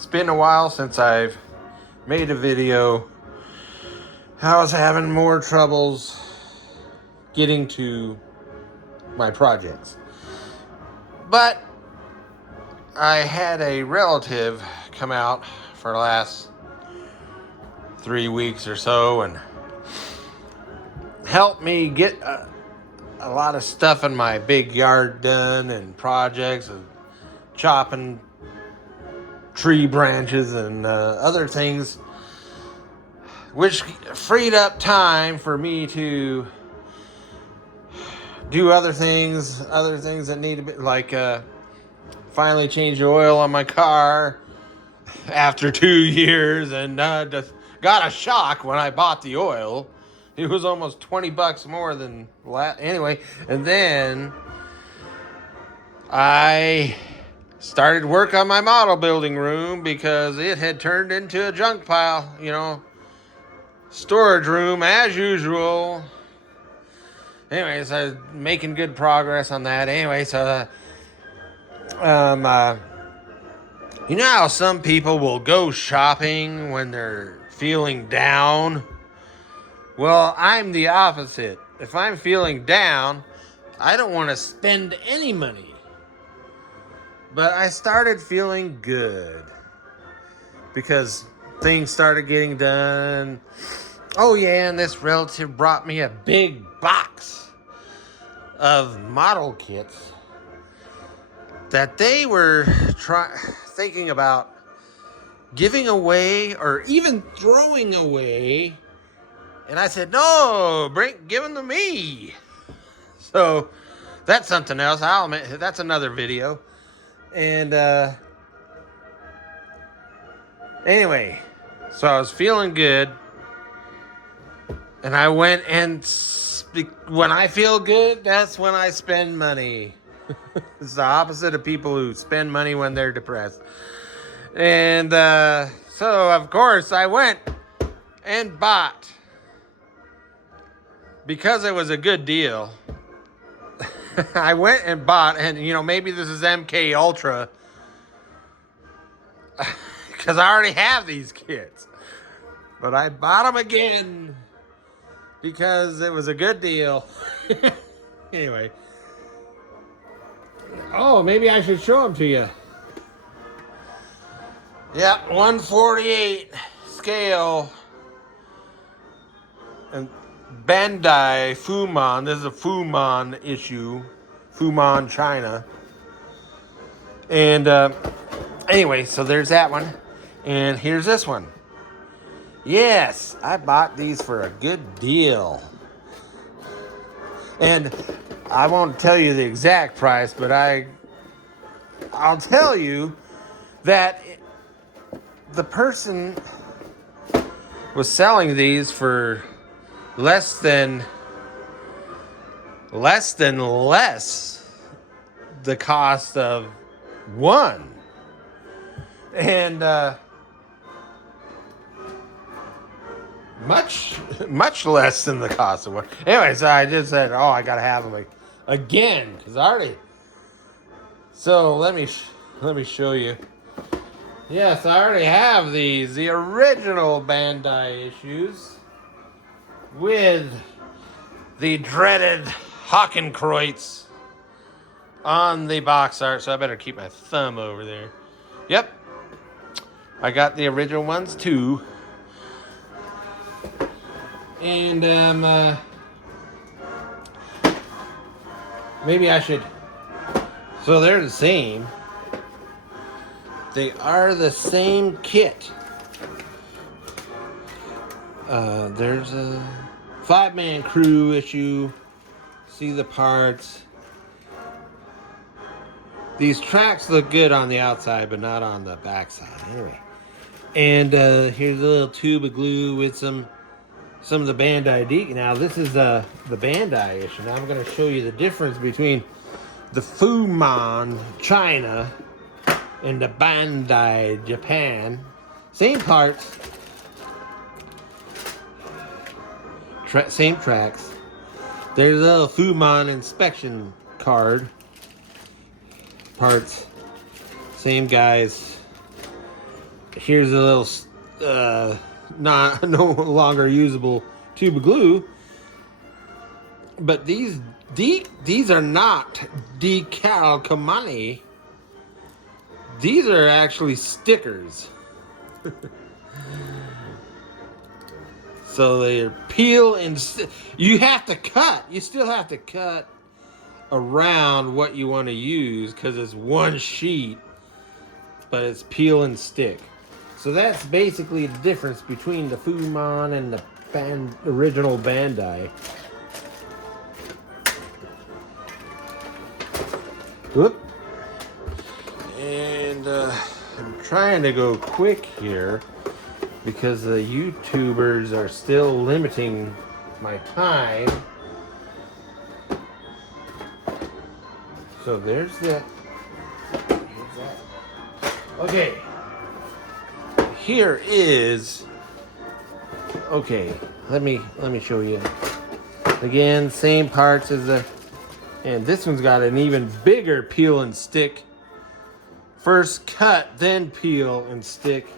It's been a while since I've made a video. I was having more troubles getting to my projects. But I had a relative come out for the last 3 weeks or so and help me get a lot of stuff in my big yard done and projects and chopping tree branches and other things, which freed up time for me to do other things that need to be, like finally change the oil on my car after 2 years, and just got a shock when I bought the oil. It was almost $20 more than anyway. And then I started work on my model building room because it had turned into a junk pile, storage room as usual. Anyways, I was making good progress on that. Anyway, so you know how some people will go shopping when they're feeling down? Well, I'm the opposite. If I'm feeling down, I don't want to spend any money. But I started feeling good because things started getting done. Oh yeah, and this relative brought me a big box of model kits that they were thinking about giving away or even throwing away. And I said, no, give them to me. So that's something else. I'll admit, that's another video. And anyway, so I was feeling good. And I went and when I feel good, that's when I spend money. It's the opposite of people who spend money when they're depressed. And so, of course, I went and bought, because it was a good deal, I went and bought, and maybe this is MK Ultra, because I already have these kits. But I bought them again because it was a good deal. Anyway. Oh, maybe I should show them to you. Yep, 148 scale. And Bandai-Fuman. This is a Fuman issue. Fuman, China. And anyway, so there's that one. And here's this one. Yes, I bought these for a good deal. And I won't tell you the exact price, but I'll tell you that the person was selling these for less than the cost of one. And much less than the cost of one. Anyway, so I just said, oh, I gotta have them again, because I already. So let me show you. Yes, I already have these, the original Bandai issues with the dreaded Hakenkreuz on the box art. So I better keep my thumb over there. Yep, I got the original ones too. And maybe I should. So they're the same. They are the same kit. There's a 5-man crew issue. See the parts. These tracks look good on the outside, but not on the backside. Anyway. And here's a little tube of glue with some of the Bandai D. Now this is the Bandai issue. Now I'm going to show you the difference between the Fuman China and the Bandai Japan. Same parts, same tracks. There's a little Fuman inspection card. Parts, same guys. Here's a little no longer usable tube of glue. But these are not decalcomani. These are actually stickers. So they peel and you have to cut. You still have to cut around what you want to use because it's one sheet, but it's peel and stick. So that's basically the difference between the Fuman and the original Bandai. Whoop. And I'm trying to go quick here because the YouTubers are still limiting my time. So there's that. Okay. Here is. Okay, let me show you. Again, same parts as the. And this one's got an even bigger peel and stick. First cut, then peel and stick.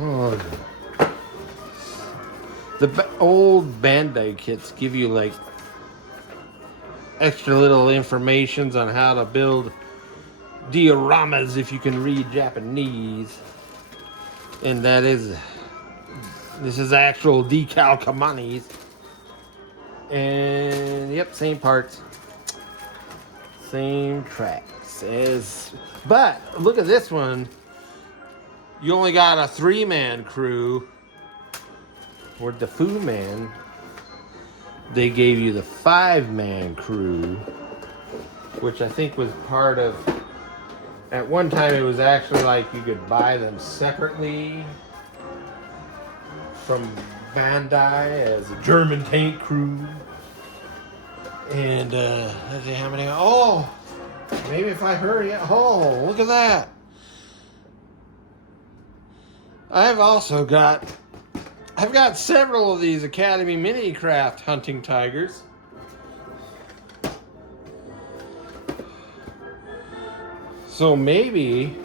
Oh. The old Bandai kits give you like extra little informations on how to build dioramas if you can read Japanese. And that is, this is actual decalcomanis. And yep, same parts. Same tracks as, but look at this one. You only got a 3-man crew. With the Fuman, they gave you the 5-man crew, which I think was part of, at one time it was actually like you could buy them separately from Bandai as a German tank crew. And let's see how many, oh, maybe if I hurry up, oh, look at that. I've got several of these Academy Mini Craft hunting tigers. So maybe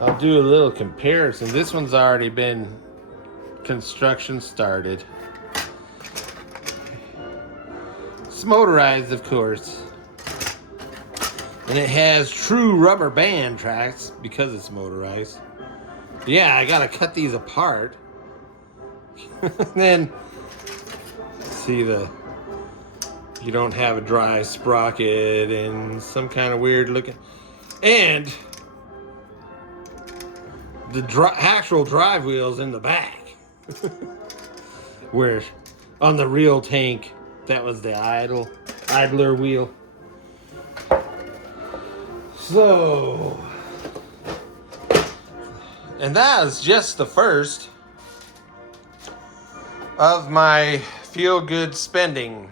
I'll do a little comparison. This one's already been construction started. It's motorized, of course. And it has true rubber band tracks because it's motorized. Yeah, I gotta cut these apart. Then see you don't have a dry sprocket and some kind of weird looking, and the actual drive wheels in the back. Where on the real tank that was the idler wheel. So, and that is just the first of my feel-good spending